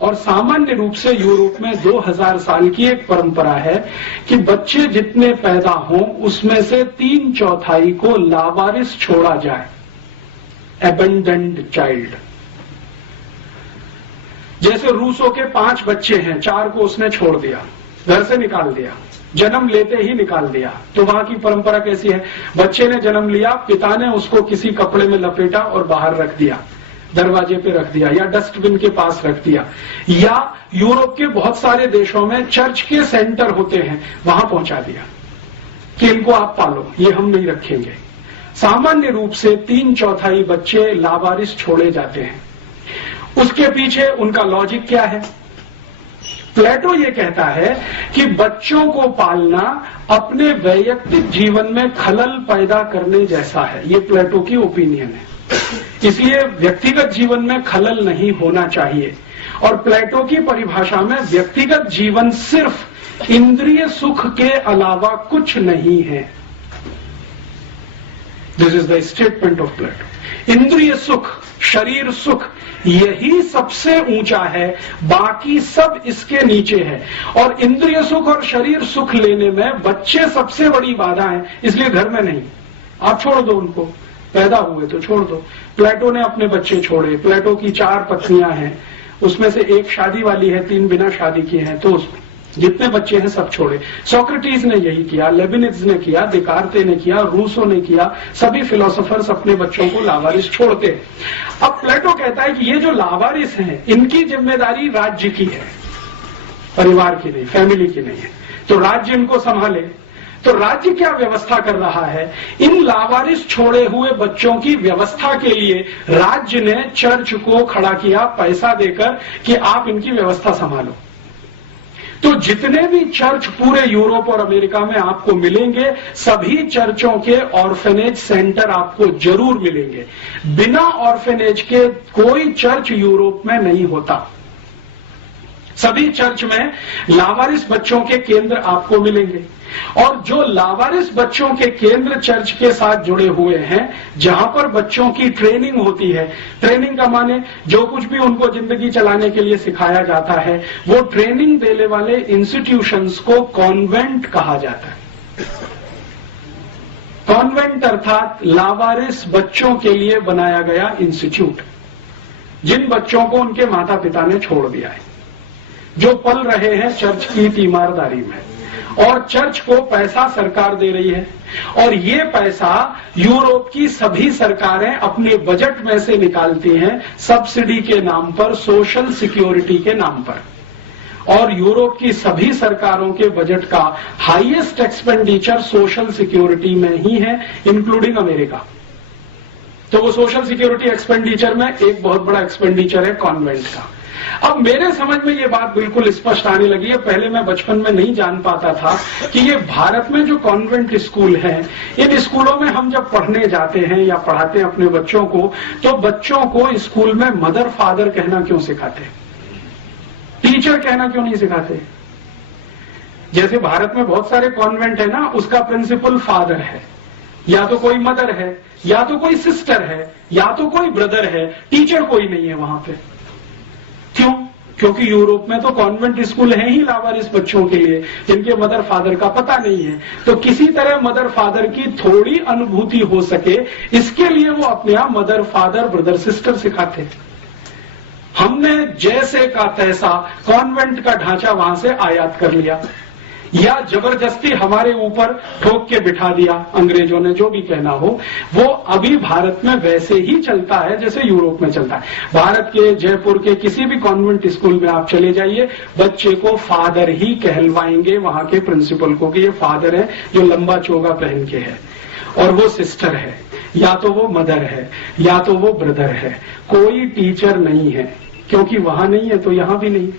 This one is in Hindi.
और सामान्य रूप से यूरोप में 2000 साल की एक परंपरा है कि बच्चे जितने पैदा हों उसमें से 3/4 को लावारिस छोड़ा जाए, एबेंडन्ड चाइल्ड। जैसे रूसों के 5 बच्चे हैं, 4 को उसने छोड़ दिया, घर से निकाल दिया, जन्म लेते ही निकाल दिया। तो वहां की परंपरा कैसी है? बच्चे ने जन्म लिया, पिता ने उसको किसी कपड़े में लपेटा और बाहर रख दिया, दरवाजे पे रख दिया या डस्टबिन के पास रख दिया। या यूरोप के बहुत सारे देशों में चर्च के सेंटर होते हैं, वहां पहुंचा दिया कि इनको आप पालो, ये हम नहीं रखेंगे। सामान्य रूप से 3/4 बच्चे लावारिस छोड़े जाते हैं। उसके पीछे उनका लॉजिक क्या है? प्लेटो ये कहता है कि बच्चों को पालना अपने वैयक्तिक जीवन में खलल पैदा करने जैसा है। ये प्लेटो की ओपिनियन है, इसलिए व्यक्तिगत जीवन में खलल नहीं होना चाहिए। और प्लेटो की परिभाषा में व्यक्तिगत जीवन सिर्फ इंद्रिय सुख के अलावा कुछ नहीं है। This is the statement of Plato. इंद्रिय सुख, शरीर सुख, यही सबसे ऊंचा है, बाकी सब इसके नीचे है। और इंद्रिय सुख और शरीर सुख लेने में बच्चे सबसे बड़ी बाधा है, इसलिए घर में नहीं। आप छोड़ दो उनको, पैदा हुए तो छोड़ दो। प्लेटो ने अपने बच्चे छोड़े। प्लेटो की 4 पत्नियां हैं, उसमें से 1 शादी वाली है, 3 बिना शादी की हैं, तो जितने बच्चे हैं सब छोड़े। सोक्रेटिस ने यही किया, लेबिनिज ने किया, दिकार्ते ने किया, रूसो ने किया। सभी फिलोसोफर्स अपने बच्चों को लावारिस छोड़ते। अब प्लेटो कहता है कि ये जो लावारिस हैं, इनकी जिम्मेदारी राज्य की है, परिवार की नहीं, फैमिली की नहीं है। तो राज्य इनको संभाले। तो राज्य क्या व्यवस्था कर रहा है? इन लावारिस छोड़े हुए बच्चों की व्यवस्था के लिए राज्य ने चर्च को खड़ा किया पैसा देकर कि आप इनकी व्यवस्था संभालो। तो जितने भी चर्च पूरे यूरोप और अमेरिका में आपको मिलेंगे, सभी चर्चों के ऑर्फेनेज सेंटर आपको जरूर मिलेंगे। बिना ऑर्फेनेज के कोई चर्च यूरोप में नहीं होता। सभी चर्च में लावारिस बच्चों के केंद्र आपको मिलेंगे। और जो लावारिस बच्चों के केंद्र चर्च के साथ जुड़े हुए हैं, जहां पर बच्चों की ट्रेनिंग होती है, ट्रेनिंग का माने जो कुछ भी उनको जिंदगी चलाने के लिए सिखाया जाता है, वो ट्रेनिंग देने वाले इंस्टीट्यूशंस को कॉन्वेंट कहा जाता है। कॉन्वेंट अर्थात लावारिस बच्चों के लिए बनाया गया इंस्टीट्यूट, जिन बच्चों को उनके माता पिता ने छोड़ दिया है, जो पल रहे हैं चर्च की तीमारदारी में, और चर्च को पैसा सरकार दे रही है। और ये पैसा यूरोप की सभी सरकारें अपने बजट में से निकालती हैं, सब्सिडी के नाम पर, सोशल सिक्योरिटी के नाम पर। और यूरोप की सभी सरकारों के बजट का हाईएस्ट एक्सपेंडिचर सोशल सिक्योरिटी में ही है, इंक्लूडिंग अमेरिका। तो वो सोशल सिक्योरिटी एक्सपेंडिचर में एक बहुत बड़ा एक्सपेंडिचर है कॉन्वेंट का। अब मेरे समझ में ये बात बिल्कुल स्पष्ट आने लगी है। पहले मैं बचपन में नहीं जान पाता था कि ये भारत में जो कॉन्वेंट स्कूल हैं, इन स्कूलों में हम जब पढ़ने जाते हैं या पढ़ाते हैं अपने बच्चों को, तो बच्चों को स्कूल में मदर फादर कहना क्यों सिखाते, टीचर कहना क्यों नहीं सिखाते? जैसे भारत में बहुत सारे कॉन्वेंट है ना, उसका प्रिंसिपल फादर है, या तो कोई मदर है, या तो कोई सिस्टर है, या तो कोई ब्रदर है, टीचर कोई नहीं है वहां पे। क्यों? क्योंकि यूरोप में तो कॉन्वेंट स्कूल है ही लावारिस बच्चों के लिए, जिनके मदर फादर का पता नहीं है। तो किसी तरह मदर फादर की थोड़ी अनुभूति हो सके, इसके लिए वो अपने आप मदर फादर ब्रदर सिस्टर सिखाते। हमने जैसे का तैसा कॉन्वेंट का ढांचा वहां से आयात कर लिया, या जबरदस्ती हमारे ऊपर ठोक के बिठा दिया अंग्रेजों ने, जो भी कहना हो। वो अभी भारत में वैसे ही चलता है जैसे यूरोप में चलता है। भारत के जयपुर के किसी भी कॉन्वेंट स्कूल में आप चले जाइए, बच्चे को फादर ही कहलवाएंगे वहां के प्रिंसिपल को कि ये फादर है जो लंबा चोगा पहन के है, और वो सिस्टर है, या तो वो मदर है, या तो वो ब्रदर है। कोई टीचर नहीं है, क्योंकि वहां नहीं है तो यहां भी नहीं।